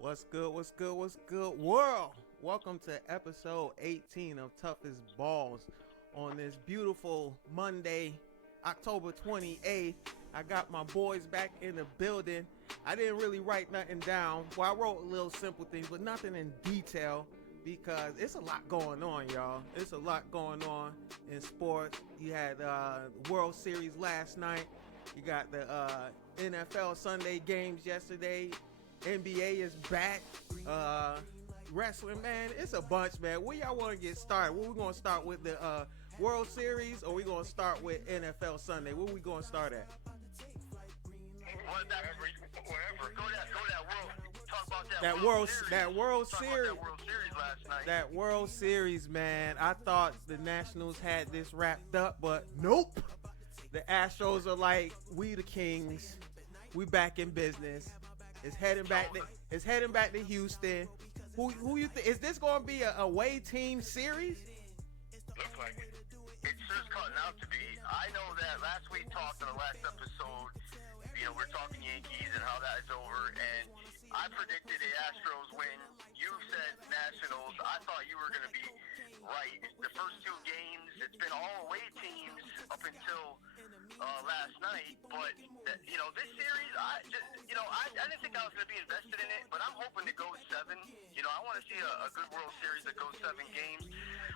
What's good? What's good? What's good, world? Welcome to episode 18 of Toughest Balls on this beautiful Monday, October 28th. I got my boys back in the building. I didn't really write nothing down. Well, I wrote little simple things, but nothing in detail because it's a lot going on, y'all. It's a lot going on in sports. You had the World Series last night. You got the NFL Sunday games yesterday. NBA is back. Wrestling, man, it's a bunch, man. Where y'all want to get started? Where we going to start with the World Series, or we going to start with NFL Sunday? Where we going to start at? Wherever. Go that world. Talk about That World Series last night. That World Series, man. I thought the Nationals had this wrapped up, but nope. The Astros are like, we the Kings. We back in business. It's heading back to Houston. Who you think is this going to be a away team series? Looks like it. It's just cutting out to be. I know that last week talked in the last episode. We're talking Yankees and how that is over, and I predicted the Astros win. You said Nationals. I thought you were going to be right. The first two games, it's been all away teams up until last night, but this series, I didn't think I was going to be invested in it, but I'm hoping to go 7. I want to see a good World Series that goes 7 games.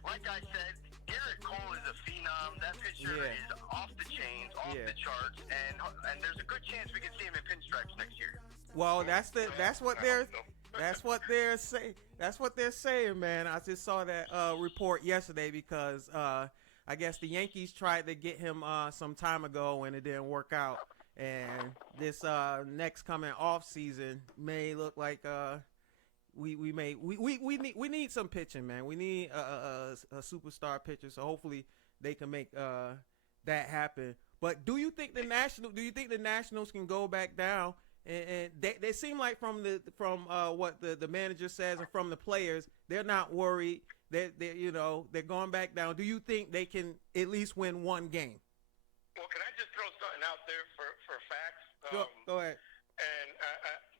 Like I said, Garrett Cole is a phenom. That pitcher is off the chains, off the charts, and there's a good chance we can see him in pinstripes next year. Well, that's what they're saying, man. I just saw that report yesterday because I guess the Yankees tried to get him some time ago and it didn't work out. And this next coming off season may look like we need some pitching, man. We need a superstar pitcher, so hopefully they can make that happen. But do you think the Nationals can go back down? And they seem like from what the manager says and from the players, they're not worried. They're going back down. Do you think they can at least win one game? Well, can I just throw something out there for facts? Go ahead. And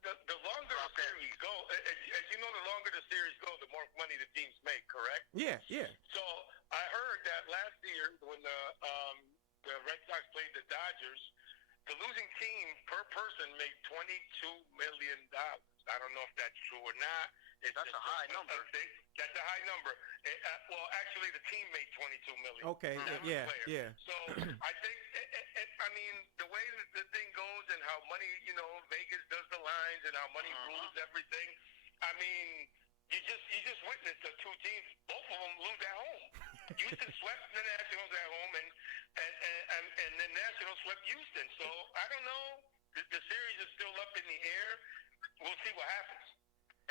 the longer the series go, as you know, the longer the series go, the more money the teams make. Correct? Yeah. So I heard that last year when the Red Sox played the Dodgers, the losing team per person made $22 million. I don't know if that's true or not. That's a high number. That's a high number. Well, actually, the team made $22 million. Okay, yeah. So I think, the way that the thing goes and how money, Vegas does the lines and how money rules everything. You just witnessed the two teams, both of them lose at home. Houston swept the Nationals at home, and the Nationals swept Houston. So I don't know. The series is still up in the air. We'll see what happens.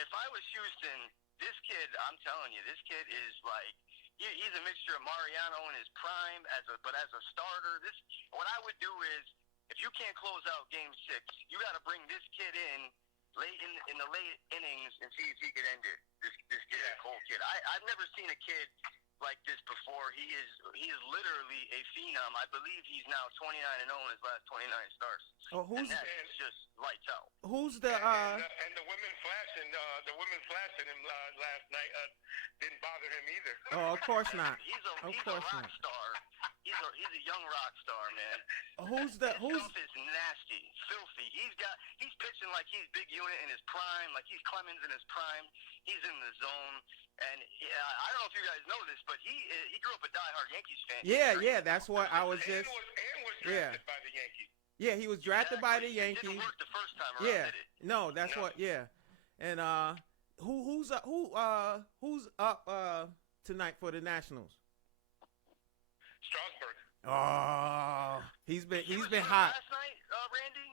If I was Houston, this kid, I'm telling you, this kid is like, he's a mixture of Mariano in his prime, but as a starter. What I would do is, if you can't close out Game 6, you got to bring this kid in late in the late innings and see if he could end it. This kid, Cole kid. I've never seen a kid like this before. He is literally a phenom. I believe he's now 29-0 in his last 29 starts. Oh, and that's just lights out. Who's the and the women flashing him last night didn't bother him either. Oh, of course not. He's a rock star. He's a young rock star, man. Who's Stuff is nasty, filthy. He's pitching like he's big unit in his prime, like he's Clemens in his prime. He's in the zone, and I don't know if you guys know this, but he grew up a diehard Yankees fan. Yeah, that's what I was just. And was drafted by the Yankees. Yeah, he was drafted by the Yankees. It didn't work the first time around, did it? No, that's what. Yeah, and who's up tonight for the Nationals? Strasburg. Oh, he's been hot. Last night, Randy.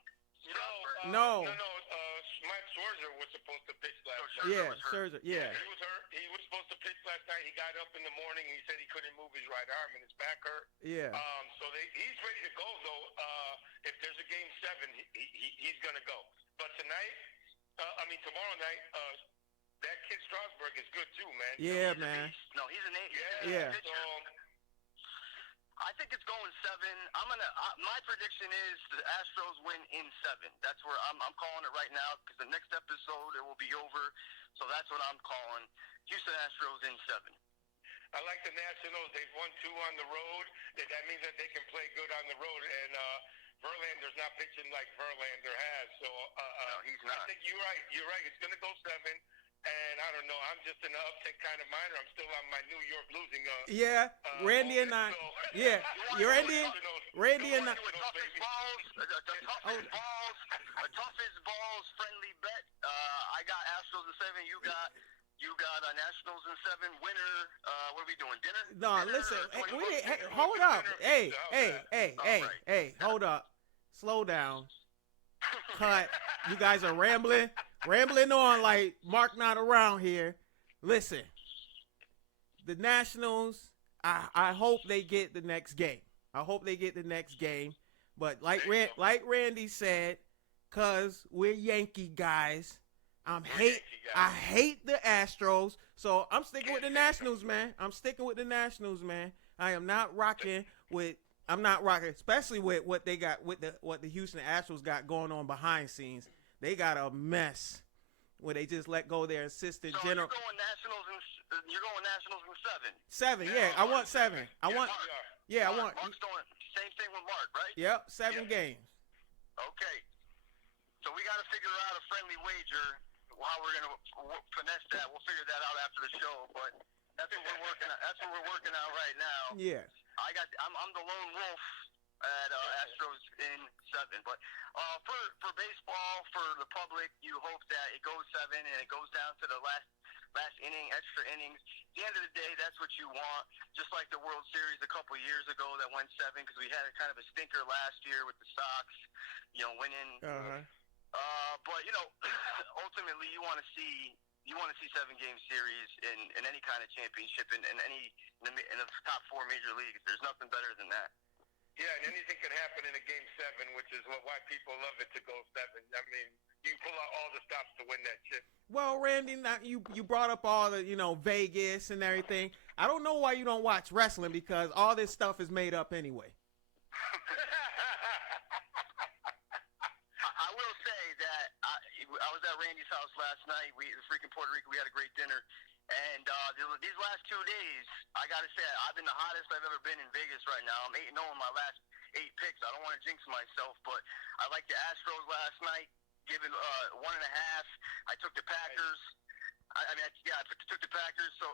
No. Mike Scherzer was supposed to pitch last night. Yeah, Scherzer. Yeah. He was hurt. He was supposed to pitch last night. He got up in the morning. He said he couldn't move his right arm and his back hurt. Yeah. So he's ready to go though. If there's a Game 7, he's gonna go. But tomorrow night, that kid Strasburg is good too, man. Yeah, man. No, he's an 8. Yeah. So I think it's going 7. My prediction is the Astros win in 7. That's where I'm calling it right now because the next episode it will be over. So that's what I'm calling. Houston Astros in 7. I like the Nationals. They've won 2 on the road. That means that they can play good on the road. And Verlander's not pitching like Verlander has. So no, he's not. I think you're right. You're right. It's going to go 7. And I don't know. I'm just in an uptick kind of mind. I'm still on my New York losing. Yeah, Randy and I. Yeah, you're Randy. Randy and I. The toughest balls friendly bet. I got Astros in 7. You got Nationals in 7. Winner. What are we doing? Dinner? No, Dinner listen. hey, Hold up. Hey, hold up. Slow down. Cut. You guys are rambling on like Mark not around here. Listen. The Nationals, I hope they get the next game. But like Randy said, cause we're Yankee guys. I hate the Astros, so I'm sticking with the Nationals, man. I am not rocking, especially with what they got with what the Houston Astros got going on behind scenes. They got a mess where they just let go their assistant general. So you're going Nationals in 7. 7, yeah. I want 7. I want. Mark's doing same thing with Mark, right? Yep, 7 games. Okay. So we got to figure out a friendly wager. How we're gonna finesse that? We'll figure that out after the show. But that's what we're working. That's what we're working on right now. Yeah. I'm the lone wolf at Astros in 7. But for baseball, for the public, you hope that it goes 7 and it goes down to the last inning, extra innings. At the end of the day, that's what you want. Just like the World Series a couple years ago that went 7 because we had kind of a stinker last year with the Sox, winning. But ultimately, you want to see 7-game series in any kind of championship in the top 4 major leagues. There's nothing better than that. Yeah, and anything can happen in a game 7, which is why people love it to go 7. I mean, you pull out all the stops to win that chip. Well, Randy, now you brought up all the Vegas and everything. I don't know why you don't watch wrestling because all this stuff is made up anyway. I will say that I was at Randy's house last night. The Freakin Puerto Rican. We had a great dinner, and these last 2 days, I gotta say, I've been the hottest I've ever been in Vegas right now. I'm 8-0 in my last 8 picks. I don't want to jinx myself, but I like the Astros last night, giving 1.5. I took the Packers. I took the Packers. So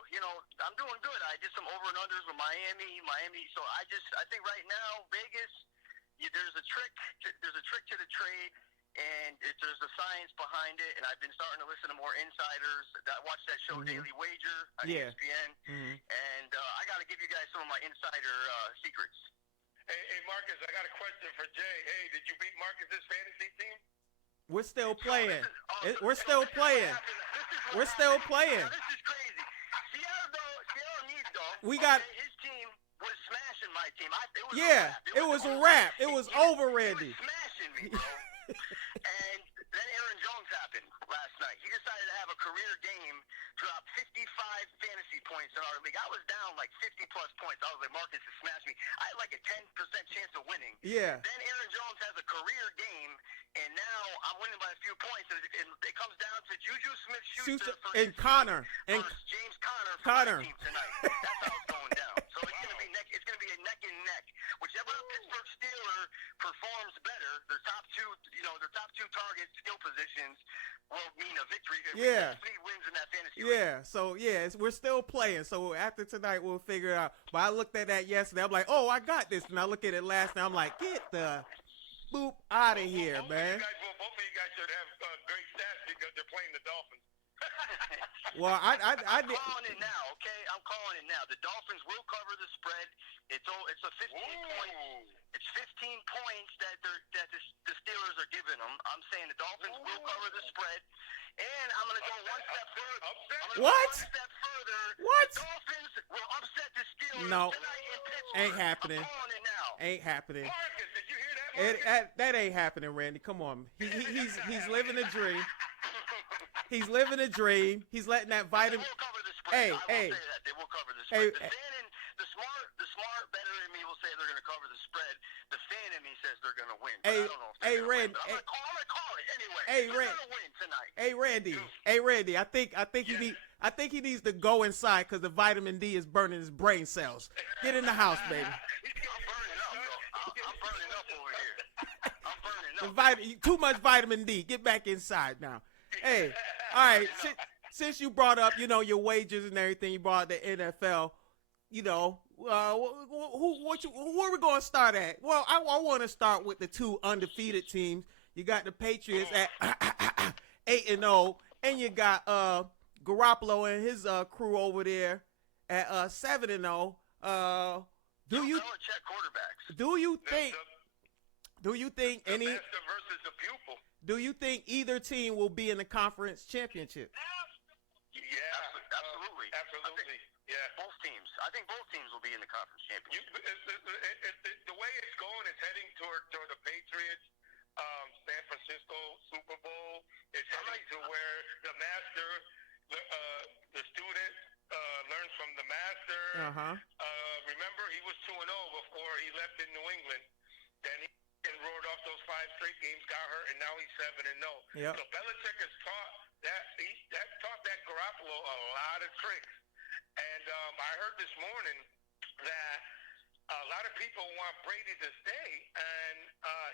I'm doing good. I did some over and unders with Miami. So I think right now Vegas, there's a trick to the trade. And there's a science behind it, and I've been starting to listen to more insiders. I watch that show Daily Wager on ESPN, and I got to give you guys some of my insider secrets. Hey, Marcus, I got a question for Jay. Hey, did you beat Marcus's fantasy team? We're still playing. We're still playing. Now, this is crazy. Sierra needs though. We got his team was smashing my team. It was a wrap. It was over, Randy. He was smashing me, bro. And then Aaron Jones happened last night. He decided to have a career game, drop 55 fantasy points in our league. I was down like 50-plus points. I was like, Marcus has smashed me. I had like a 10% chance of winning. Yeah. Then Aaron Jones has a career game, and now I'm winning by a few points. And it comes down to Juju Smith-Schuster and Connor. And James Conner for my team tonight. That's how it's going down. So it's going to be a neck and neck. Whichever Pittsburgh Steeler performs better, their top two target skill positions will mean a victory. Yeah. Wins in that fantasy league. Yeah. So we're still playing. So after tonight, we'll figure it out. But I looked at that yesterday. I'm like, oh, I got this. And I look at it last night. I'm like, get the boop out of here, man. Both of you guys should have great stats because they're playing the Dolphins. Well, I'm calling it now, okay? I'm calling it now. The Dolphins will cover the spread. It's a 15 points. It's 15 points that the Steelers are giving them. I'm saying the Dolphins will cover the spread, and I'm going to go one step further. What? One step further. What? The Dolphins will upset the Steelers tonight in Pittsburgh. Ain't happening. I'm calling it now. Ain't happening. Marcus, did you hear that? That ain't happening, Randy. Come on. He's living a dream. He's living a dream. He's letting that vitamin. They will cover the spread. I will say that they will cover the spread. The smart better in me will say they're but Hey, I don't know if they're gonna Randy. win. But I'm gonna call it anyway. Hey, They're Randy. gonna win tonight. Hey, Randy. I think he needs to go inside because the vitamin D is burning his brain cells. Get in the house, baby. I'm burning up, bro. I'm burning up over here. I'm burning up. Too much vitamin D. Get back inside now. Hey, all right. Since you brought up, your wages and everything, you brought up the NFL. Who are we going to start at? Well, I want to start with the two undefeated teams. You got the Patriots at 8-0, and you got Garoppolo and his crew over there at 7-0. Do you think The any? master versus the pupil. Do you think either team will be in the conference championship? Yeah, Absolutely. absolutely. Yeah. Both teams. I think both teams will be in the conference championship. The way it's going, it's heading toward the Patriots, San Francisco Super Bowl. It's heading to where the master, the student, learns from the master. Remember, he was 2-0 before he left in New England. Then he roared off those 5 straight games, got hurt, and now he's 7-0. Yep. So Belichick has taught that Garoppolo a lot of tricks. And I heard this morning that a lot of people want Brady to stay, and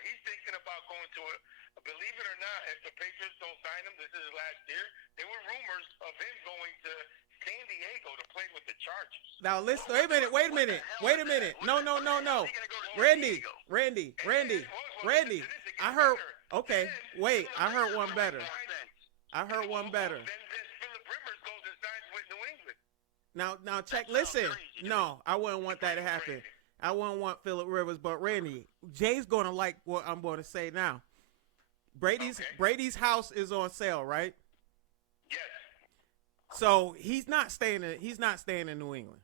he's thinking about going to believe it or not, if the Patriots don't sign him, this is his last year, there were rumors of him going to San Diego to play with the Chargers. Now listen, wait a minute. No. Randy. I heard one better. Then Philip Rivers goes and signs with New England. Now check. Listen, no, I wouldn't want that to happen. I wouldn't want Phillip Rivers, but Randy, Jay's gonna like what I'm gonna say now. Brady's house is on sale, right? Yes. So he's not staying in New England.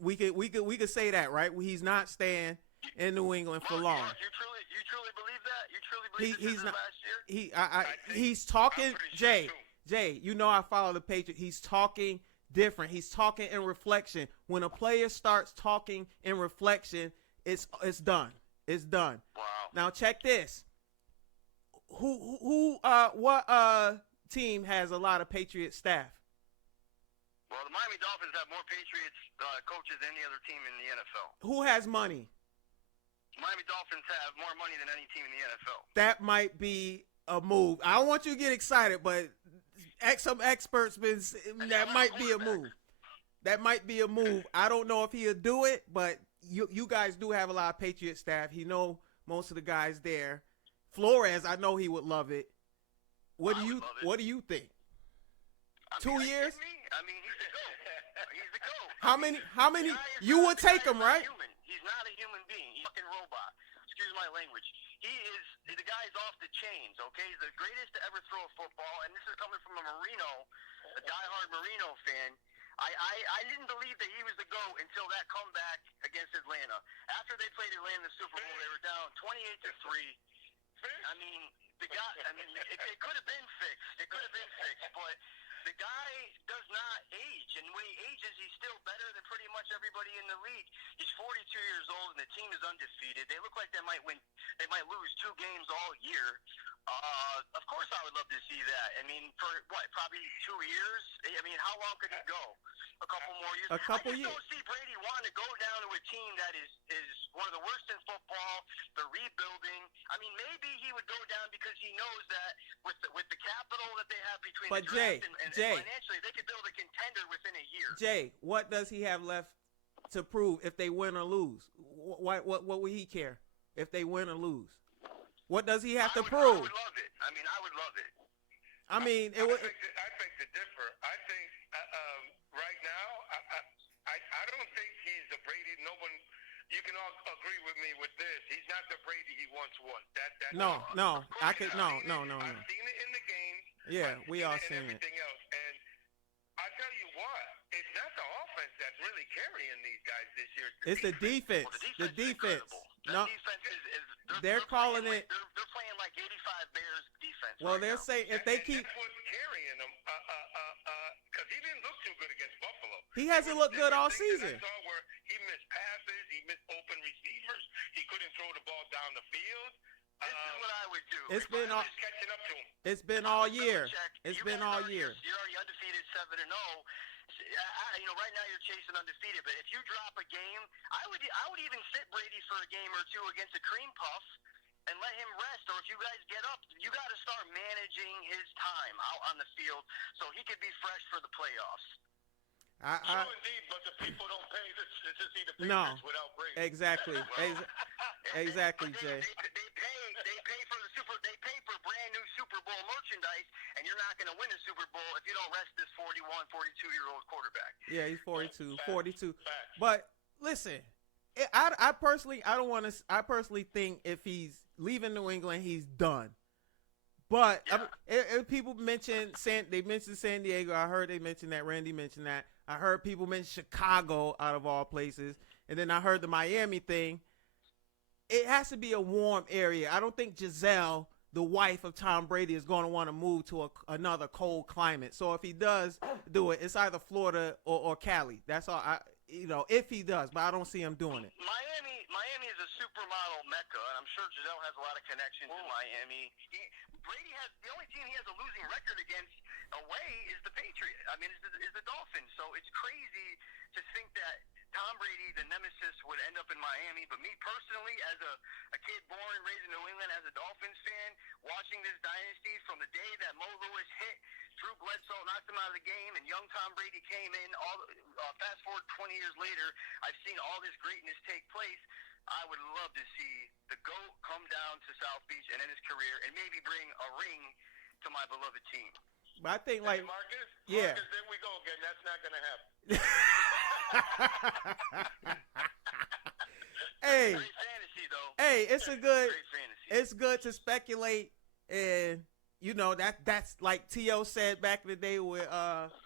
We could say that, right? He's not staying in New England for long. You truly believe that? You truly believe this is his last year? He's talking, Jay, I follow the Patriots. He's talking different. He's talking in reflection. When a player starts talking in reflection, it's done. It's done. Wow. Now check this. What team has a lot of Patriot staff? Well, the Miami Dolphins have more Patriots coaches than any other team in the NFL. Who has money? Miami Dolphins have more money than any team in the NFL. That might be a move. I don't want you to get excited, but some experts that might be a move. That might be a move. I don't know if he'll do it, but you guys do have a lot of Patriot staff. He know most of the guys there. Flores, I know he would love it. What do you think? 2 years? I mean, he's the GOAT. He's the GOAT. How many? You would take him, right? He's not a human being. He's a fucking robot. Excuse my language. The guy's off the chains, okay? He's the greatest to ever throw a football, and this is coming from a diehard Marino fan. I didn't believe that he was the GOAT until that comeback against Atlanta. After they played Atlanta in the Super Bowl, they were down 28-3. I mean, it could have been fixed. It could have been fixed, but the guy does not age, and when he ages, he's still better than pretty much everybody in the league. He's 42 years old, and the team is undefeated. They look like they might win. They might lose 2 games all year. Of course, I would love to see that. I mean, for probably 2 years? I mean, how long could he go? A couple more years? I just don't see Brady wanting to go down to a team that is one of the worst in football. They're rebuilding. I mean, maybe he would go down because he knows that with the capital that they have between the draft and financially, they could build a contender within a year. Jay, what does he have left to prove if they win or lose? What would he care if they win or lose? What does he have to prove? I would love it. I would love it. I mean, I beg to differ. I think right now, I don't think he's the Brady. No one, you can all agree with me with this. He's not the Brady he once was. No. I've seen it in the games. Yeah, we all seen it. Everything else, and I tell you what, it's not the offense that's really carrying these guys this year. It's the defense. Well, the defense. The defense is they're calling it. They're playing like 85 Bears defense. Well, right they're now. saying if they keep. That's what's carrying them. Because he didn't look too good against Buffalo. He hasn't looked good all season. I saw where he missed passes, he missed open receivers, he couldn't throw the ball down the field. is what I would do. It's been all. Just catching up to him. It's been all year. It's been all year. You're already undefeated 7-0. Right now you're chasing undefeated. But if you drop a game, I would even sit Brady for a game or two against a cream puff and let him rest. Or if you guys get up, you got to start managing his time out on the field so he could be fresh for the playoffs. True indeed, but the people don't pay to see the Patriots No. without Brady. Exactly. Exactly, Jay. They pay for brand new Super Bowl merchandise, and you're not going to win a Super Bowl if you don't rest this 41, 42-year-old quarterback. Yeah, he's 42. Facts. 42. Facts. But listen, I personally think if he's leaving New England, he's done. But Yeah. if people mention San Diego. I heard they mentioned that. Randy mentioned that. I heard people mention Chicago out of all places, and then I heard the Miami thing. It has to be a warm area. I don't think Giselle, the wife of Tom Brady, is going to want to move to another cold climate. So if he does do it, it's either Florida or Cali. That's all. If he does, but I don't see him doing it. Miami is a supermodel mecca, and I'm sure Giselle has a lot of connections in Miami. Brady has the only team he has a losing record against away is the Patriots. I mean, is the Dolphins. So it's crazy to think that Tom Brady, the nemesis, would end up in Miami. But me personally, as a kid born and raised in New England, as a Dolphins fan, watching this dynasty from the day that Mo Lewis hit Drew Bledsoe, knocked him out of the game, and young Tom Brady came in. Fast forward 20 years later, I've seen all this greatness take place. I would love to see the GOAT come down to South Beach and end his career and maybe bring a ring to my beloved team. But I think, Hey, Marcus, yeah. Marcus, there we go again. That's not going to happen. Hey, Great fantasy, though. hey, Great fantasy. it's good to speculate, and that's like T.O. said back in the day with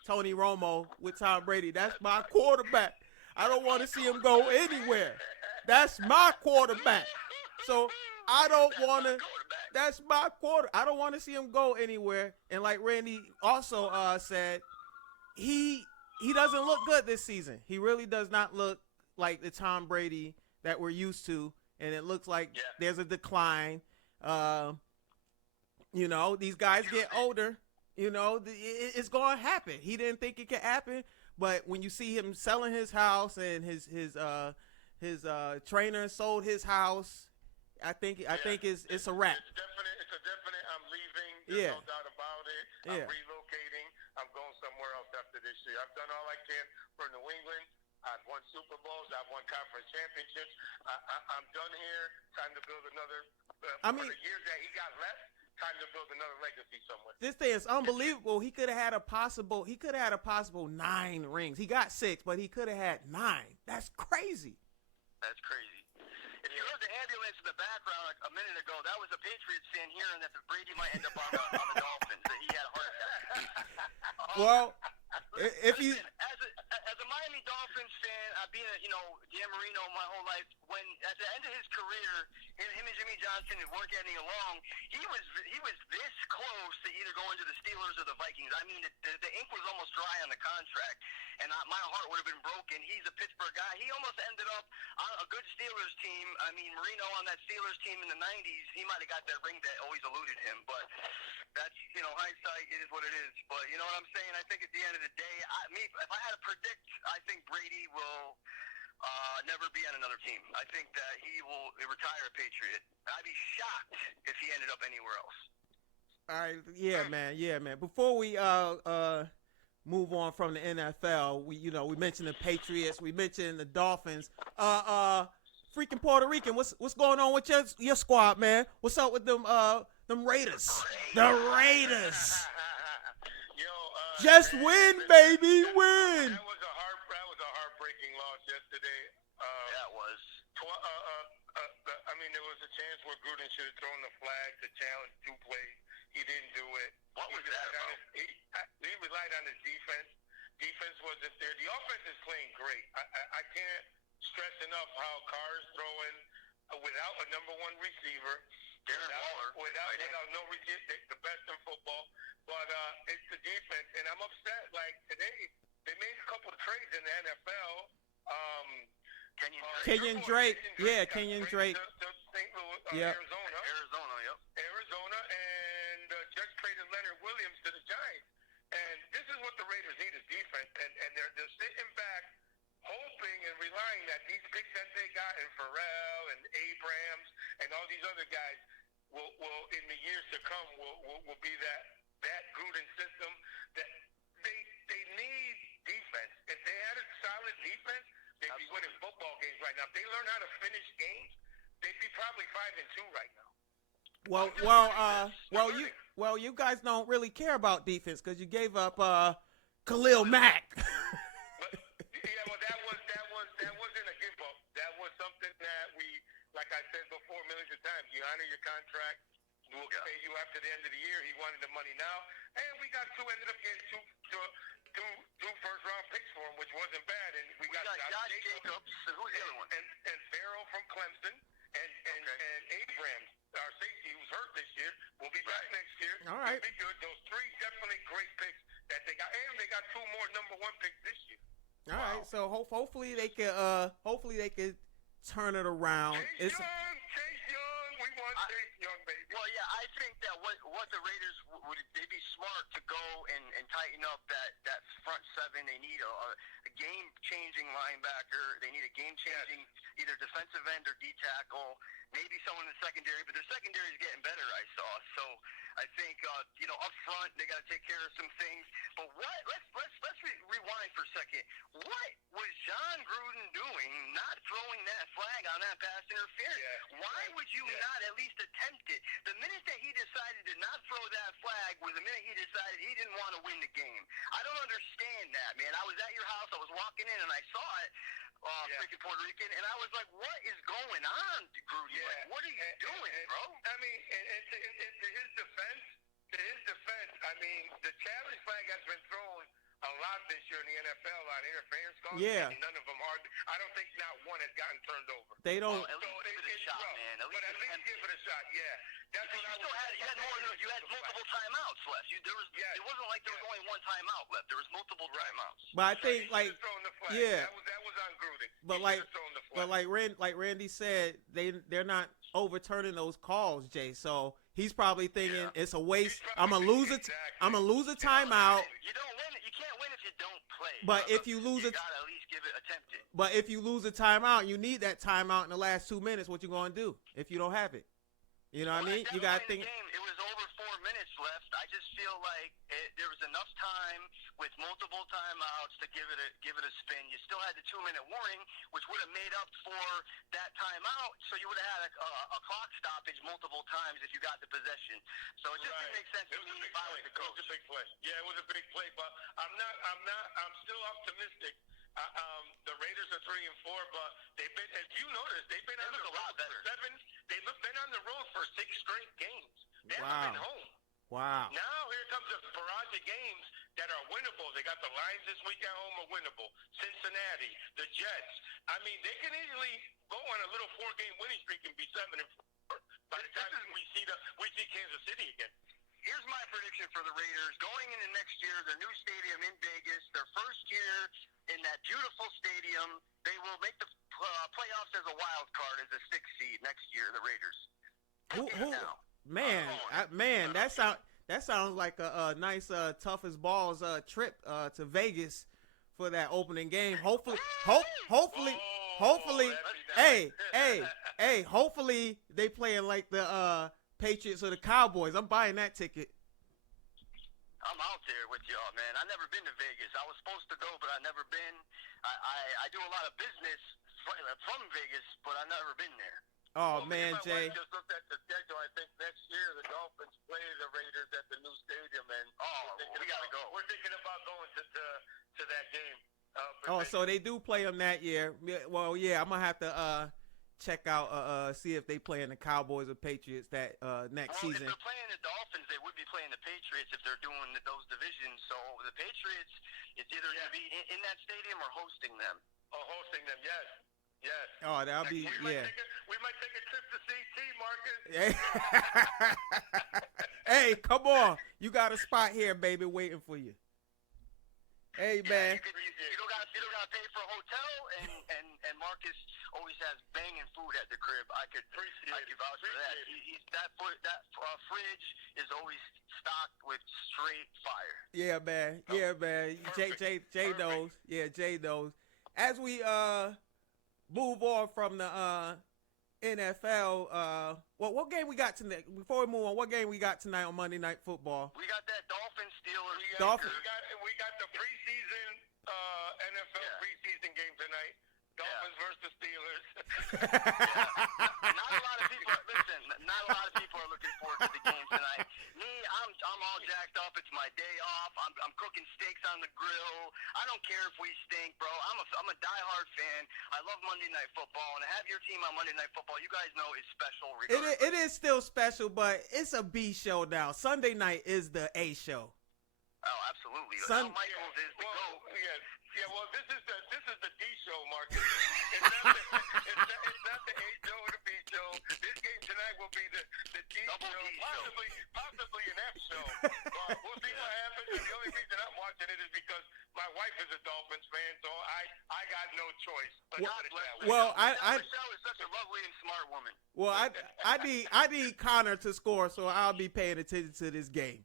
Tony Romo with Tom Brady. That's my quarterback. I don't want to see him go anywhere. That's my quarterback. So I don't want to. That's my quarter. I don't want to see him go anywhere. And like Randy also said, he doesn't look good this season. He really does not look like the Tom Brady that we're used to. And it looks like there's a decline. These guys get older. It's going to happen. He didn't think it could happen. But when you see him selling his house and his trainer sold his house, I think it's a wrap. It's a definite. I'm leaving. There's no doubt about it. I'm relocating. I'm going somewhere else after this year. I've done all I can for New England. I've won Super Bowls. I've won conference championships. I'm done here. Time to build another. For the years that he got left, time to build another legacy somewhere. This thing is unbelievable. He could have had a possible 9 rings. He got 6, but he could have had 9. That's crazy. That's crazy. If you heard the ambulance in the background a minute ago, that was a Patriots fan hearing that the Brady might end up on the Dolphins, that he had a heart attack. Well, if you... As a Miami Dolphins fan, I've been Dan Marino my whole life. When at the end of his career, him and Jimmy Johnson weren't getting along. He was this close to either going to the Steelers or the Vikings. I mean, the ink was almost dry on the contract, and my heart would have been broken. He's a Pittsburgh guy. He almost ended up on a good Steelers team. I mean, Marino on that Steelers team in the 90s, he might have got that ring that always eluded him. But that's, hindsight is what it is. But you know what I'm saying? I think at the end of the day, if I had to predict, I think Brady will never be on another team. I think that he will retire a Patriot. I'd be shocked if he ended up anywhere else. All right, yeah, man. Before we move on from the NFL, we mentioned the Patriots, we mentioned the Dolphins. Freakin Puerto Rican, what's going on with your squad, man? What's up with them Raiders? The Raiders. Just win, baby, win. That was a heartbreaking loss yesterday. That was. There was a chance where Gruden should have thrown the flag to challenge 2 plays. He didn't do it. What was that about? He relied on his defense. Defense wasn't there. The offense is playing great. I can't stress enough how Carr's throwing without a number 1 receiver. Without no receiver, the best in football. But it's the defense, and I'm upset. Like today, they made a couple of trades in the NFL. Kenyon Drake. Yeah, Kenyon Drake. To St. Louis, yep. Arizona. Arizona, yep. picks that they got in Pharrell and Abrams and all these other guys will in the years to come will be that Gruden system that they need defense. If they had a solid defense, they'd be winning football games right now. If they learn how to finish games, they'd be probably 5-2 right now. Well, you guys don't really care about defense because you gave up Khalil Mack. Well, that wasn't a give up. That was something that we, like I said before, millions of times. You honor your contract. We'll pay you after the end of the year. He wanted the money now, and we ended up getting two first-round picks for him, which wasn't bad. And we got Josh Jacobs. Who's the other one? And Farrell from Clemson, and Abrams, our safety, who's hurt this year, will be back next year. All right. He'll be good. Those three definitely great picks that they got, and they got two more number 1 picks this year. All right, so hopefully they could turn it around. Chase Young, we want Chase Young, baby. Well, yeah, I think that what the Raiders would they be smart to go and tighten up that front seven. They need a game-changing linebacker. They need a game-changing either defensive end or D tackle. Maybe someone in the secondary, but their secondary is getting better, I saw. So I think up front they got to take care of some things. But let's rewind for a second. What was John Gruden doing not throwing that flag on that pass interference? Yeah. Why would you not at least attempt it? The minute that he decided to not throw that flag was the minute he decided he didn't want to win the game. I don't understand that, man. I was at your house, I was walking in and I saw it. Freakin Puerto Rican, and I was like, what is going on, Gruden? Yeah. Like, what are you doing, bro? I mean, and to his defense, I mean, the challenge flag has been thrown a lot this year in the NFL on interference calls. Yeah. And none of them are. I don't think not one has gotten turned over. They don't. At least give it a shot, man. At least give it a shot, yeah. That's what you had multiple timeouts left. It wasn't like there was only one timeout left. There was multiple timeouts. But I think that was on Gruden. But like Randy said, they're not overturning those calls, Jay. So he's probably thinking it's a waste. I'm gonna lose it. I'm gonna lose a timeout. You don't win. You can't win if you don't play. But if you lose it, you gotta at least attempt it. But if you lose a timeout, you need that timeout in the last 2 minutes. What you gonna do if you don't have it? You know what I mean? You gotta think. It was over 4 minutes left. I just feel like there was enough time with multiple timeouts to give it a spin. You still had the 2-minute warning, which would have made up for that timeout. So you would have had a clock stoppage multiple times if you got the possession. So it just didn't make sense to me if I was the coach. It was a big play. Yeah, it was a big play, but I'm still optimistic. The Raiders are 3-4, but they've been, as you noticed, they've been on the road for 7. They've been on the road for 6 straight games. They haven't been home. Wow. Now here comes a barrage of games that are winnable. They got the Lions this week at home are winnable. Cincinnati, the Jets. I mean, they can easily go on a little 4-game winning streak and be 7-4. By the time we see Kansas City again. Here's my prediction for the Raiders. Going into next year, their new stadium in Vegas, their first year in that beautiful stadium, they will make the playoffs as a wild card as a 6th seed next year, the Raiders. That sounds like a nice toughest balls trip to Vegas for that opening game. Hopefully, hopefully they playing like the Patriots or the Cowboys. I'm buying that ticket. I'm out there with y'all, man. I've never been to Vegas. I was supposed to go, but I've never been. I do a lot of business from Vegas, but I've never been there. Oh, man, Jay. I just looked at the schedule. I think next year the Dolphins play the Raiders at the new stadium, and we got to go. We're thinking about going to that game. So they do play them that year. Well, yeah, I'm going to have to check out, see if they play in the Cowboys or Patriots that next season. If they're playing the Dolphins, they would be playing the Patriots if they're doing those divisions. So the Patriots, it's either going to be in that stadium or hosting them. Oh, hosting them, yes. Yes. Oh, that'll be, we might take a trip to CT, Marcus. Hey, come on. You got a spot here, baby, waiting for you. Hey, man. You don't got to pay for a hotel, and Marcus always has banging food at the crib. I could vouch for that. That fridge is always stocked with straight fire. Yeah, man. Yeah, man. Jay knows. Yeah, Jay knows. As we move on from the NFL. What game we got tonight? Before we move on, what game we got tonight on Monday Night Football? We got that Dolphins Steelers. We got the preseason NFL preseason game tonight. Dolphins versus Steelers. Not a lot of people. Listen, not a lot of people are looking forward to the game tonight. Me, I'm all jacked up. It's my day off. I'm cooking steaks on the grill. I don't care if we stink, bro. I'm a diehard fan. I love Monday Night Football, and to have your team on Monday Night Football, you guys know is special. It is still special, but it's a B show now. Sunday night is the A show. Oh, absolutely. Michaels is the GOAT. Yeah, well, this is the D show, Marcus. It's not the A show or the B show. This game tonight will be the D Double show, D show. possibly an F show. We'll see what happens. And the only reason I'm watching it is because my wife is a Dolphins fan, so I got no choice. Michelle is such a lovely and smart woman. Well, I need Connor to score, so I'll be paying attention to this game.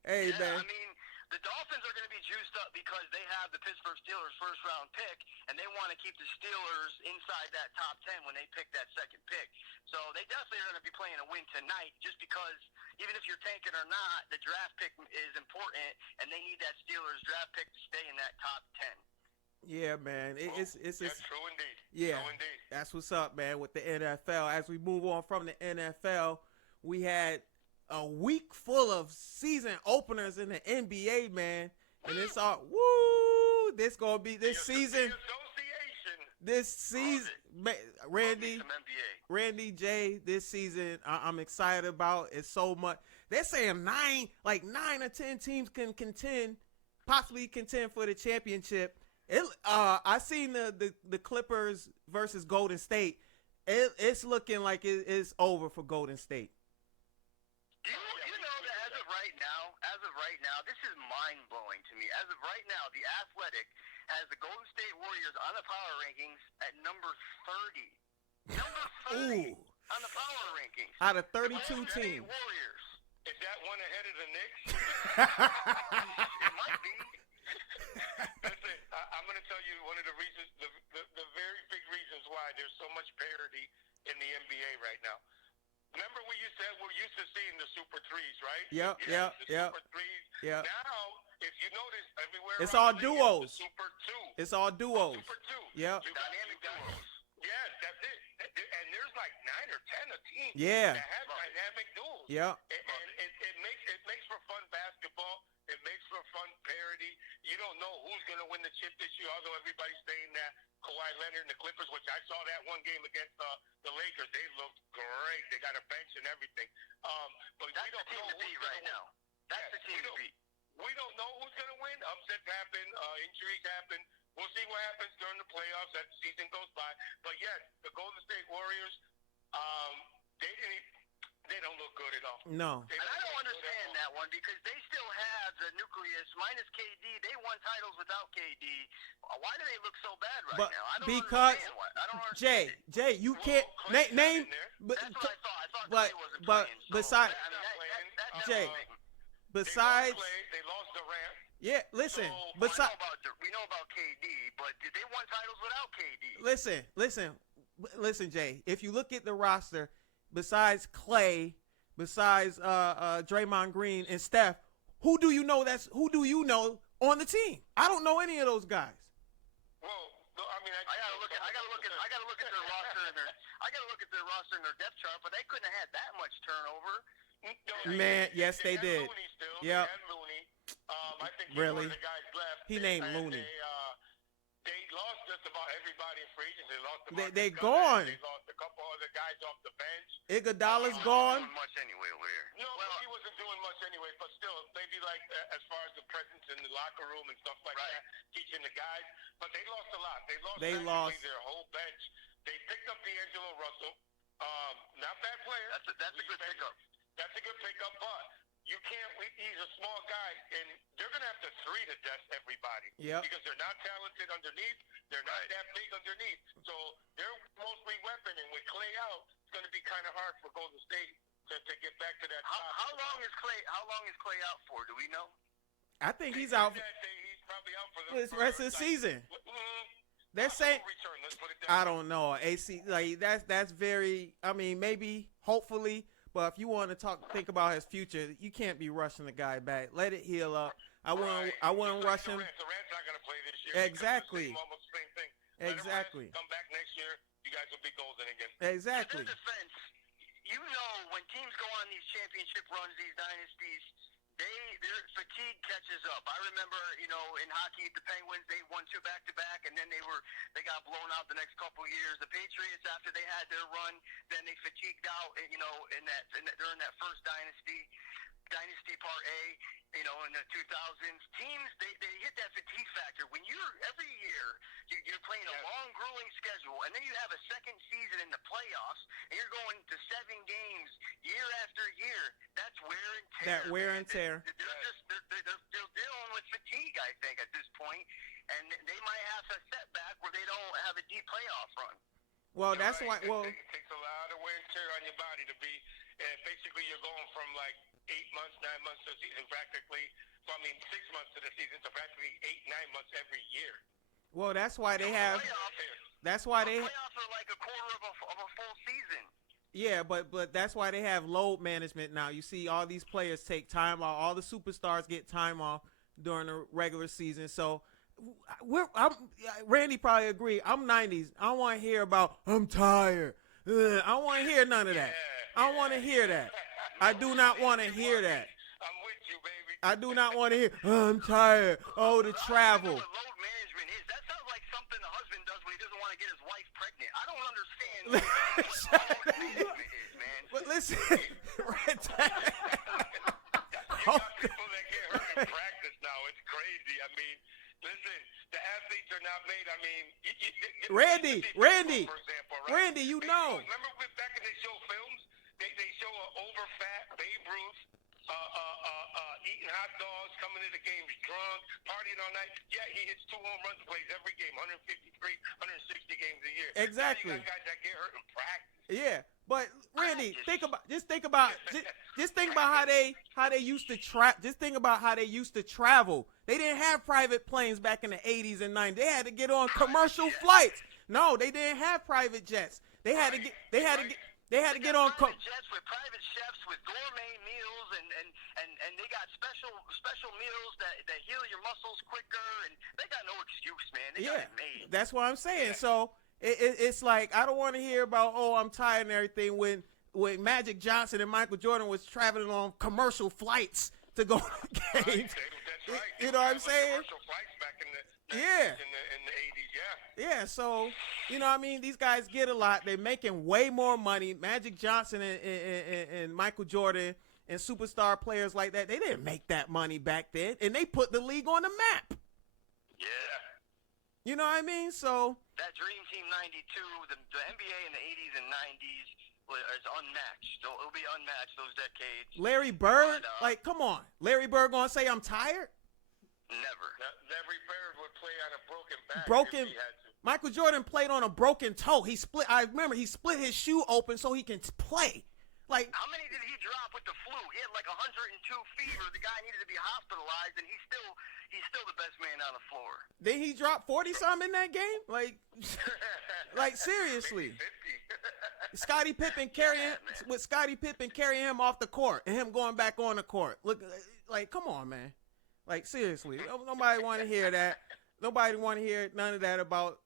Hey, man. I mean, the Dolphins are going to be juiced up because they have the Pittsburgh Steelers first-round pick, and they want to keep the Steelers inside that top 10 when they pick that second pick. So they definitely are going to be playing a win tonight just because even if you're tanking or not, the draft pick is important, and they need that Steelers draft pick to stay in that top 10. Yeah, man. It's true indeed. Yeah, true indeed. That's what's up, man, with the NFL. As we move on from the NFL, we had a week full of season openers in the NBA, man. And it's all, this going to be this season. Randy J, this season, I'm excited about. It's so much. They're saying 9 or 10 teams can possibly contend for the championship. I seen the Clippers versus Golden State. It's looking like it's over for Golden State. You know that as of right now, this is mind-blowing to me. As of right now, The Athletic has the Golden State Warriors on the power rankings at number 30. Number 30 on the power rankings. Out of 32 teams. Warriors. Is that one ahead of the Knicks? It might be. Listen, I'm going to tell you one of the reasons, the very big reasons why there's so much parity in the NBA right now. Remember we're used to seeing the super threes, right? Yeah. Super threes. Yeah. Now, if you notice, everywhere it's all duos. Super two. It's all duos. Super two. Yeah. Dynamic duos. Yeah, that's it. And there's like 9 or 10 a team that have dynamic duels. Yeah. And it makes for fun basketball. It makes for fun parity. You don't know who's going to win the chip this year, although everybody's saying that Kawhi Leonard and the Clippers, which I saw that one game against the Lakers, they looked great. They got a bench and everything. But that's we don't the team know to beat right now. That's the team to beat. We don't know who's going to win. Upsets happen. Injuries happen. We'll see what happens during the playoffs as the season goes by. But yes, the Golden State Warriors, they don't look good at all. No. And I don't understand that one because they still have the nucleus minus KD. They won titles without KD. Why do they look so bad right now? I don't understand why. I don't understand. Jay, you can't name. That's what I thought. I thought Clay wasn't playing. Besides, Jay, besides, they lost Durant. Yeah, listen. So, we know about KD, but did they won titles without KD? Listen, Jay. If you look at the roster, besides Clay, besides Draymond Green and Steph, who do you know on the team? I don't know any of those guys. Well, I mean, I gotta look at their roster and their roster and their depth chart, but they couldn't have had that much turnover. Man, yes, they did. Yep. Looney. I think really? One of the guys left. He named Looney. They lost just about everybody in free agency. They lost they gone. They lost a couple other guys off the bench. Iguodala's gone. Doing much anyway, No, he wasn't doing much anyway. But still, maybe like as far as the presence in the locker room and stuff like that, teaching the guys. But they lost a lot. They lost their whole bench. They picked up D'Angelo Russell. Not bad player. That's a good pickup. That's a good pickup, but you can't. He's a small guy, and they're going to have to three to test everybody. Yep. Because they're not talented underneath. They're not that big underneath. So they're mostly weapon, and with Clay out, it's going to be kind of hard for Golden State to get back to that. How long is Clay out for? Do we know? I think he's out. He's probably out for the rest of the season. they're saying. Return, let's put it that I way. don't know. AC, like that's very. I mean, maybe, hopefully, but if you want to think about his future, you can't be rushing the guy back. Let it heal up. I wouldn't rush him. Durant's not gonna play this year. Exactly. Almost the same thing. Let him Exactly. rest, come back next year. You guys will be golden again. Exactly. In their defense, you know, when teams go on these championship runs, these dynasties, their fatigue catches up. I remember, you know, in hockey, the Penguins, they won 2 back-to-back, and then they got blown out the next couple of years. The Patriots, after they had their run, then they fatigued out, you know, during that first dynasty part A, you know, in the 2000s. Teams, they hit that fatigue factor. When every year, you're playing a long, grueling schedule, and then you have a second season in the playoffs, and you're going to 7 games year after year. That's wear and tear. That wear and tear. They're dealing with fatigue, I think, at this point, and they might have a setback where they don't have a deep playoff run. Well, that's why. Well, it takes a lot of wear and tear on your body to be. Basically, you're going from like 8 months, 9 months to the season, practically. So, I mean, 6 months to the season, so practically 8, 9 months every year. well, that's why they have. That's why they. Playoffs are like a quarter of a full season. Yeah, but that's why they have load management now. You see, all these players take time off. All the superstars get time off during the regular season. So, Randy probably agree. I'm 90s. I don't want to hear about I'm tired. I don't want to hear none of that. I don't want to hear that. I do not want to hear that. I'm with you, baby. I do not want to hear I'm tired. Oh, the travel. I don't know what load management is. That sounds like something a husband does when he doesn't want to get his wife pregnant. I don't understand what load management is, man. But listen, Red You got people that get hurt in practice now. It's crazy. I mean, listen, the athletes are not made. I mean, Randy, for example, right? Randy, you know. Remember back in they show films? They show an over-fat Babe Ruth eating hot dogs, coming to the games drunk, partying all night. Yeah, he hits 2 home runs, plays every game, 153, 160 games a year. Exactly. Now you got guys that get hurt in practice. Yeah, but Randy, think about how they used to Just think about how they used to travel. They didn't have private planes back in the 80s and 90s. They had to get on commercial flights. No, they didn't have private jets. They had to get on private jets with private chefs with gourmet meals and they got special meals that heal your muscles quicker, and they got no excuse, man. They got it made. That's what I'm saying. So it's like I don't want to hear about I'm tired and everything when Magic Johnson and Michael Jordan was traveling on commercial flights to go to games. That's right. You know what I'm saying? Commercial flights back in the Yeah. in the 80s, yeah. Yeah, so you know what I mean, these guys get a lot. They're making way more money. Magic Johnson and Michael Jordan and superstar players like that, they didn't make that money back then, and they put the league on the map. Yeah. You know what I mean? So that Dream Team 92, the NBA in the 80s and 90s is unmatched. It'll be unmatched those decades. Larry Bird, like, come on. Larry Bird gonna say I'm tired? Never. Larry Bird would play on a broken back. Broken. If he had to. Michael Jordan played on a broken toe. I remember he split his shoe open so he can play. Like, how many did he drop with the flu? He had like 102 fever. The guy needed to be hospitalized, and he's still the best man on the floor. Then he dropped 40-something in that game? Like seriously. Scottie Pippen carrying him off the court and him going back on the court. Look, like, come on, man. Like, seriously. Nobody want to hear that. Nobody want to hear none of that about,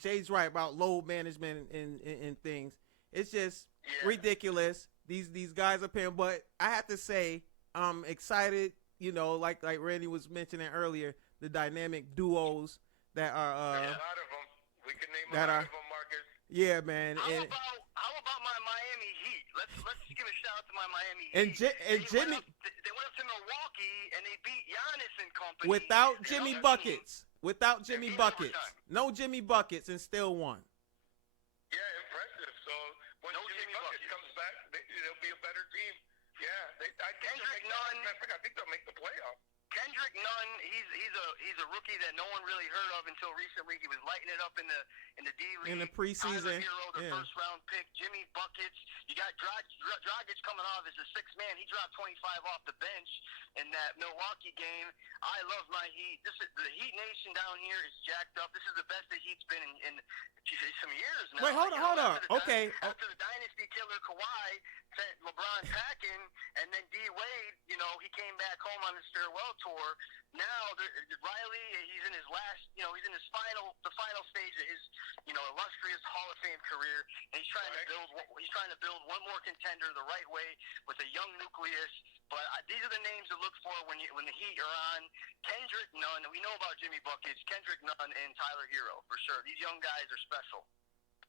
Jay's right about load management and things. It's just ridiculous. These guys are paying, but I have to say, I'm excited, like Randy was mentioning earlier, the dynamic duos that are There's a lot of them. We can name a lot of them, Marcus. Yeah, man. How about my Miami Heat? Let's give a shout out to my Miami Heat. And Jimmy, they went up to Milwaukee and they beat Giannis and company without Jimmy Buckets. Without Jimmy Buckets. No Jimmy Buckets and still won. Yeah, impressive. So when Jimmy Buckets comes back, it'll be a better team. Yeah, I think they'll make the playoffs. Kendrick Nunn, he's a rookie that no one really heard of until recently. He was lighting it up in the D League. In the preseason, Tyler Hero, the yeah. first round pick. Jimmy Buckets. You got Dragic coming off as the sixth man. He dropped 25 off the bench in that Milwaukee game. I love my Heat. The Heat Nation down here is jacked up. This is the best the Heat's been in some years now. Wait, hold on. Okay. After the dynasty killer Kawhi sent LeBron packing, and then D Wade, he came back home on his farewell tour. Now Riley, he's in his last, he's in the final stage of his, illustrious Hall of Fame career, and he's trying to build one more contender the right way with a young nucleus. But these are the names to look for when the Heat are on. Kendrick Nunn, we know about Jimmy Buckets, Kendrick Nunn, and Tyler Hero for sure. These young guys are special.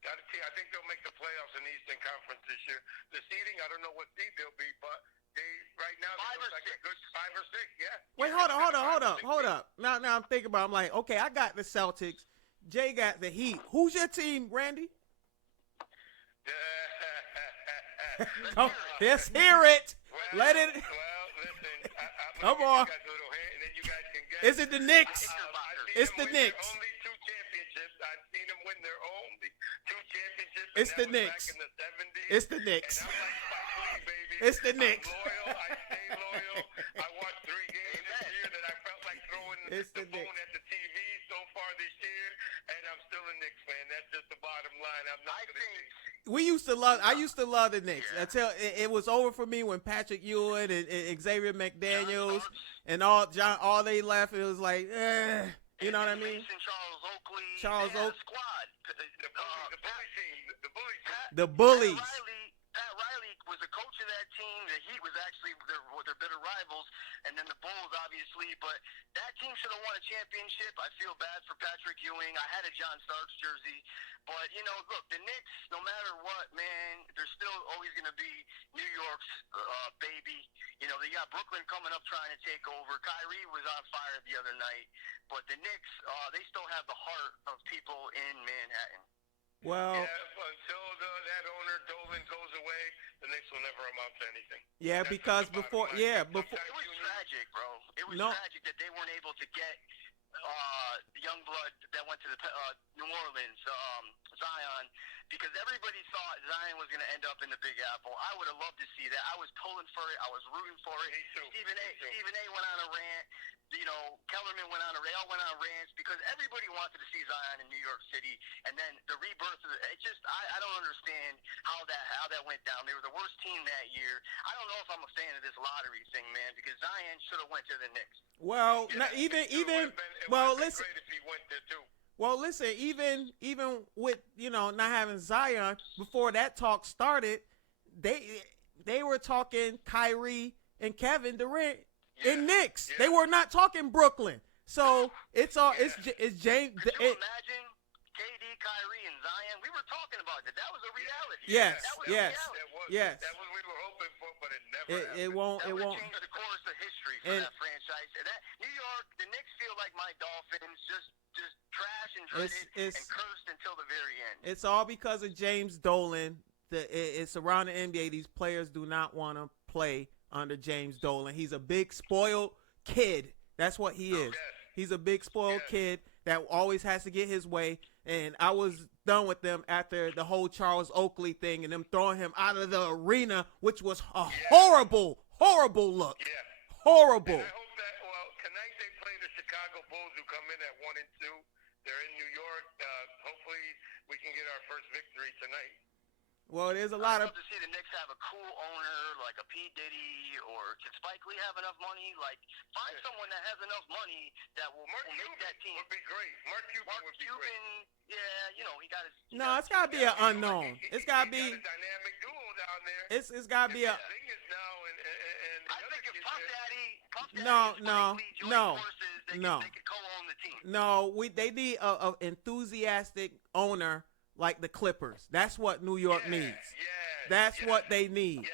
I think they'll make the playoffs in the Eastern Conference this year. The seeding, I don't know what seed they'll be, but right now they look like a good 5 or 6. Yeah. Wait, hold up. Now I'm thinking about. I'm like, okay, I got the Celtics. Jay got the Heat. Who's your team, Randy? Let's hear it. Well, listen. Come on. You guys can guess. Is it the Knicks? It's the Knicks. Only 2 championships. I've seen them win their only 2 championships. It's the Knicks. Back in the 70s. It's the Knicks. And I'm like Spike Lee, baby. It's the Knicks. I'm loyal. I stay loyal. I watched 3 games this year that I felt like throwing the phone at the TV so far this year, and I'm still a Knicks fan. That's just the bottom line. I'm not going to. I used to love the Knicks until it was over for me when Patrick Ewing and Xavier McDaniels and all they left. It was like, you know what I mean? Charles Oakley. Squad. The Bullies. Pat Riley was the coach of that team. The Heat was actually their bitter rivals, and then the Bulls, obviously. But that team should have won a championship. I feel bad for Patrick Ewing. I had a John Starks jersey. But, look, the Knicks, no matter what, man, they're still always going to be New York's baby. They got Brooklyn coming up trying to take over. Kyrie was on fire the other night. But the Knicks, they still have the heart of people in Manhattan. Well, until that owner Dolan goes away, the Knicks will never amount to anything. Yeah, That's because before. It was tragic, bro. It was tragic that they weren't able to get young blood that went to the New Orleans, Zion, because everybody thought Zion was going to end up in the Big Apple. I would have loved to see that. I was pulling for it. I was rooting for it. Stephen A. went on a rant. Kellerman went on they all went on rants because everybody wanted to see Zion in New York City, and then the rebirth of it. I don't understand how that went down. They were the worst team that year. I don't know if I'm a fan of this lottery thing, man, because Zion should have went to the Knicks. Well, listen. Great if he went there too. Well, listen, even with not having Zion, before that talk started, they were talking Kyrie and Kevin Durant in Knicks. They were not talking Brooklyn. So it's James. Could you imagine KD, Kyrie, and Zion? We were talking about that. That was a reality. Yes, that was yes, a reality. yes. That was what we were hoping for, but it never happened. It won't. That would change the course of history for that franchise. New York, the Knicks feel like my Dolphins, just trash and dreaded and cursed until the very end. It's all because of James Dolan. It's around the NBA. These players do not want to play under James Dolan. He's a big spoiled kid. That's what he is. He's a big spoiled kid that always has to get his way. And I was done with them after the whole Charles Oakley thing and them throwing him out of the arena, which was a horrible look. Yeah. Horrible. And I hope that, tonight they play the Chicago Bulls, who come in at 1-2. They're in New York. Hopefully we can get our first victory tonight. Well, there's a lot of. I'd love to see the Knicks have a cool owner like a P. Diddy, or can Spike Lee have enough money? Like, find someone that has enough money that will make that team. Would be great. Mark Cuban would be great. Yeah, he got his. No, it's got to be an unknown. It's got to be. Got a dynamic duo down there. It's got to be a. Now and I think if Puff Daddy they could co-own the team. No, they need a enthusiastic owner like the Clippers. That's what New York needs. That's what they need.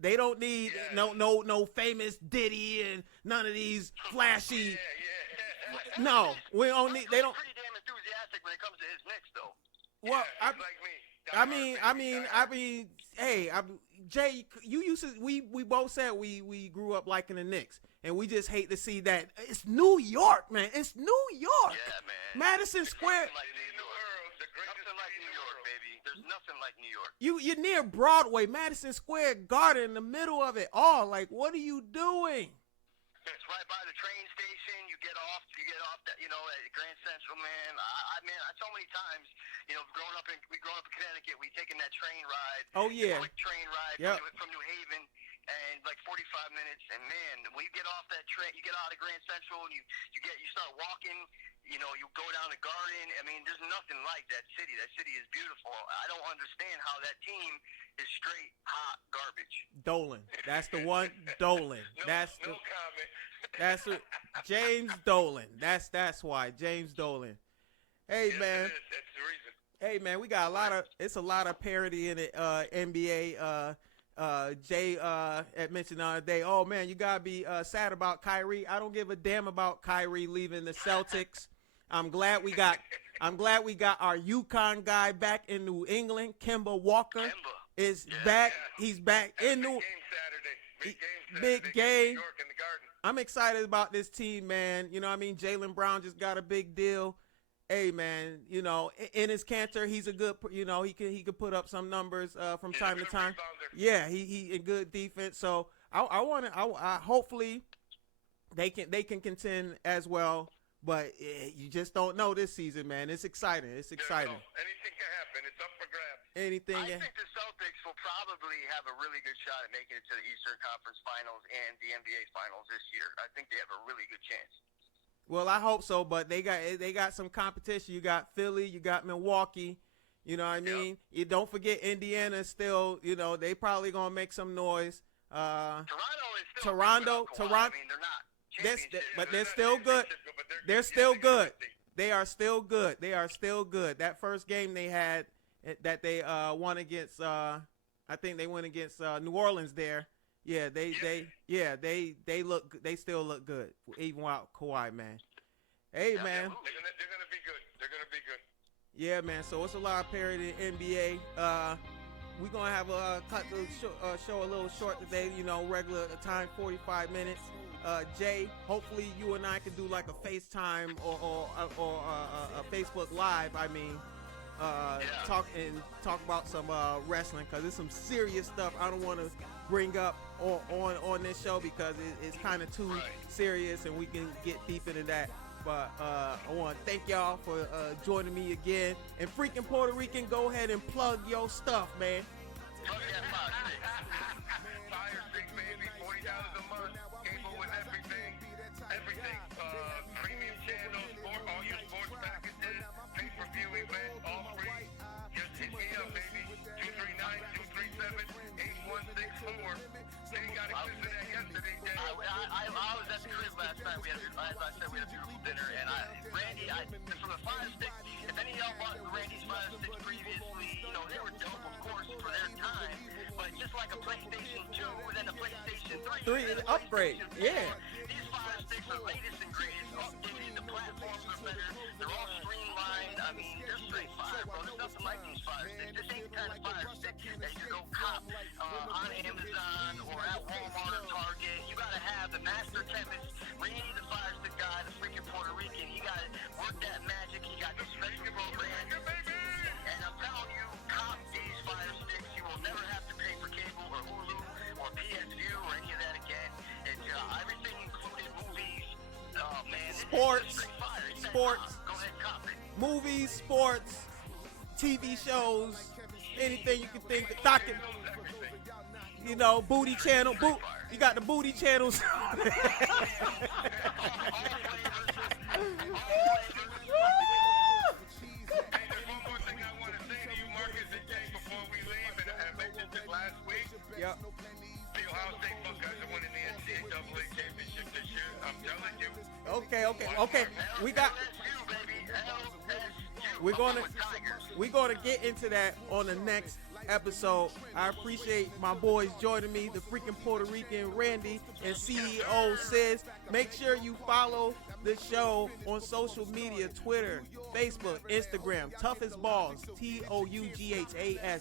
They don't need no famous Diddy and none of these flashy. No, we don't need. They don't. Pretty damn enthusiastic when it comes to his Knicks, though. Well, like me. Hey, Jay, you used to. We both said we grew up liking the Knicks, and we just hate to see that it's New York, man. It's New York. Yeah, man. Madison Square. Nothing like New York, baby. There's nothing like New York. You're near Broadway, Madison Square Garden, in the middle of it all. Like, what are you doing? It's right by the train station. You get off that, at Grand Central, man. So many times, growing up in Connecticut, we taken that train ride. Oh yeah. Quick train ride from New Haven, and like 45 minutes. And man, when you get off that train, you get out of Grand Central, and you start walking. You go down the Garden. I mean, there's nothing like that city. That city is beautiful. I don't understand how that team is straight hot garbage. Dolan. That's the one. Dolan. No comment. That's it. James Dolan. That's why. James Dolan. Hey, yes, man. That's the reason. Hey, man, we got a lot of parody in the NBA. Jay had mentioned the other day, oh, man, you got to be sad about Kyrie. I don't give a damn about Kyrie leaving the Celtics. I'm glad we got our UConn guy back in New England. Kemba Walker is back. Yeah. He's back in New. Big game. New York in the Garden. I'm excited about this team, man. You know what I mean? Jaylen Brown just got a big deal. Hey, man, in his canter, he's a good, he could put up some numbers from time to time. Rebounder. Yeah, he in good defense. So I hopefully they can contend as well. But you just don't know this season, man. It's exciting. Anything can happen. It's up for grabs. I think the Celtics will probably have a really good shot at making it to the Eastern Conference Finals and the NBA Finals this year. I think they have a really good chance. Well, I hope so, but they got some competition. You got Philly, you got Milwaukee. You know what I mean? Yep. You don't forget Indiana still. They probably gonna make some noise. Toronto is still Toronto. I mean, they're not. But they're still good. They're still good. They are still good. They are still good. That first game they had that they won against I think they went against New Orleans there. Yeah, they still look good even without Kawhi, man. Hey, man. They're gonna be good. They're gonna be good. Yeah, man. So it's a lot of parity in NBA. We're gonna have cut the show a little short today. Regular time, 45 minutes. Jay, hopefully you and I can do like a FaceTime or a Facebook Live. I mean, talk about some wrestling, because there's some serious stuff I don't want to bring up on this show because it's kind of too serious, and we can get deep into that. But I want to thank y'all for joining me again. And Freakin Puerto Rican, go ahead and plug your stuff, man. Plug that Fire Stick, baby, $40 a month. Cable with everything. Premium channels, all your sports packages, pay-per-view events, all free. Just hit me up, baby. 239-237-8164. They got a quiz for that yesterday, Jay. I was at the crib last night. As I said, we had a beautiful dinner. And Randy, from the Fire Stick, if any of y'all bought Randy's Fire Stick previously, they were dope, of course, for their time. But just like a PlayStation 2 and then a PlayStation 3. Is an upgrade, yeah. These Fire Sticks are latest and greatest, updated. The platforms are better. They're all streamlined. I mean, they're straight fire, bro. There's nothing like these Fire Sticks. This ain't the kind of Fire Stick that you go cop on Amazon or at Walmart or Target. You gotta have the master chemist, Randy the Fire Stick guy, the Freakin Puerto Rican. He gotta work that magic. He got the special program. And I'm telling you, cop these Fire Sticks. You will never have to pay for cable or Hulu or PSView or any of that again. It's everything included, movies. Oh man, sports. Go ahead, cop it. Movies, sports, TV shows, anything you can think of. Booty channel. You got the booty channels. Yep. The Ohio State Buckeyes are winning the NCAA championship this year. I'm telling you. Okay. We're gonna get into that on the next episode. I appreciate my boys joining me, the freaking Puerto Rican Randy and CEO Sizz. Make sure you follow the show on social media, Twitter, Facebook, Instagram, Toughest Balls, TOUGHASBALLS.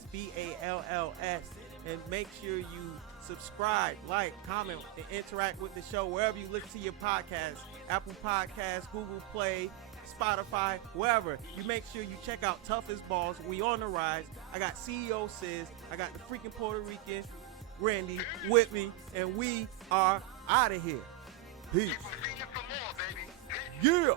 And make sure you subscribe, like, comment, and interact with the show wherever you listen to your podcasts. Apple Podcasts, Google Play, Spotify, wherever. You make sure you check out Toughest Balls. We on the rise. I got CEO Sizz. I got the freaking Puerto Rican Randy with me. And we are out of here. Peace. Keep on seeing for more, baby. Yeah.